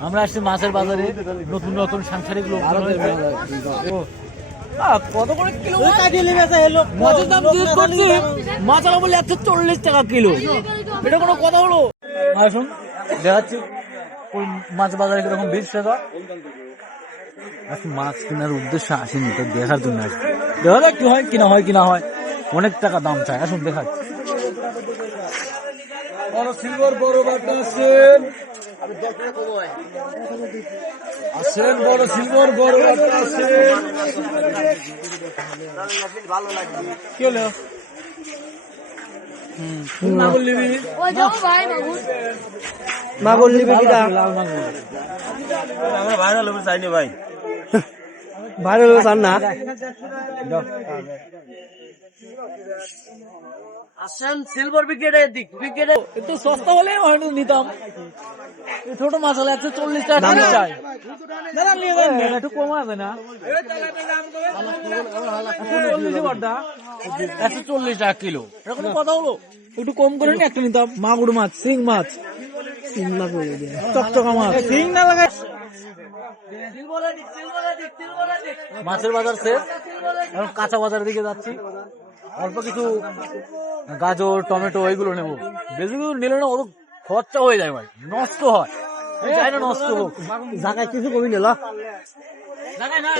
আমরা আসছি মাছের বাজারে। নতুন নতুন সাংসারিক লোকজন হয়েছে। ও, আহ, কত করে কিলো মাছের দাম জিজ্ঞেস করছি মাছ বলে একশো চল্লিশ টাকা কিলো। এটা কোনো কথা হলো? আসুন দেখাচ্ছি। ওই মাছ বাজারে কীরকম বিশ টাকা আজকে মাছ কেনার উদ্দেশ্যে আসেনি তো দেখার জন্য আসছি। দেখা যাক কি হয় কিনা হয় কিনা হয়। অনেক টাকা দাম চাই আসুন দেখাচ্ছি। বড় সিলভার বড় বাটা আছেন আছেন বড় সিলভার বড় বাটা আছেন কি হলো? না বললি ওই যাও ভাই নিবি কিটা লাল মাগুর। আমরা ভাইরাল হবে চাইনি ভাই। ভাইরাল চান না? আসেন সিলভার বিকেটে দিক বিকেটে একটু সস্তা হলে হয়তো নিতাম। ছোট মাছ হলে একশো চল্লিশ টাকা দাম চাই। দাদা নিয়ে যান একটু কম আছে না? একশো চল্লিশ টাকা কিলো। এরকম কথা হলো? একটু কম করে নি একটা নিতাম। মাগুর মাছ সিং মাছ। চকচকা মাছ। সিং না লাগাই। মাছের বাজার শেষ? কাঁচা বাজার দিকে যাচ্ছি। অল্প কিছু গাজর টমেটো এইগুলো নেব। বেশি কিছু নিলে না অত খরচা হয়ে যায় ভাই নষ্ট হয়। চাই না নষ্ট হোক। জায়গায় কিছু কমি নিল? জায়গায় না,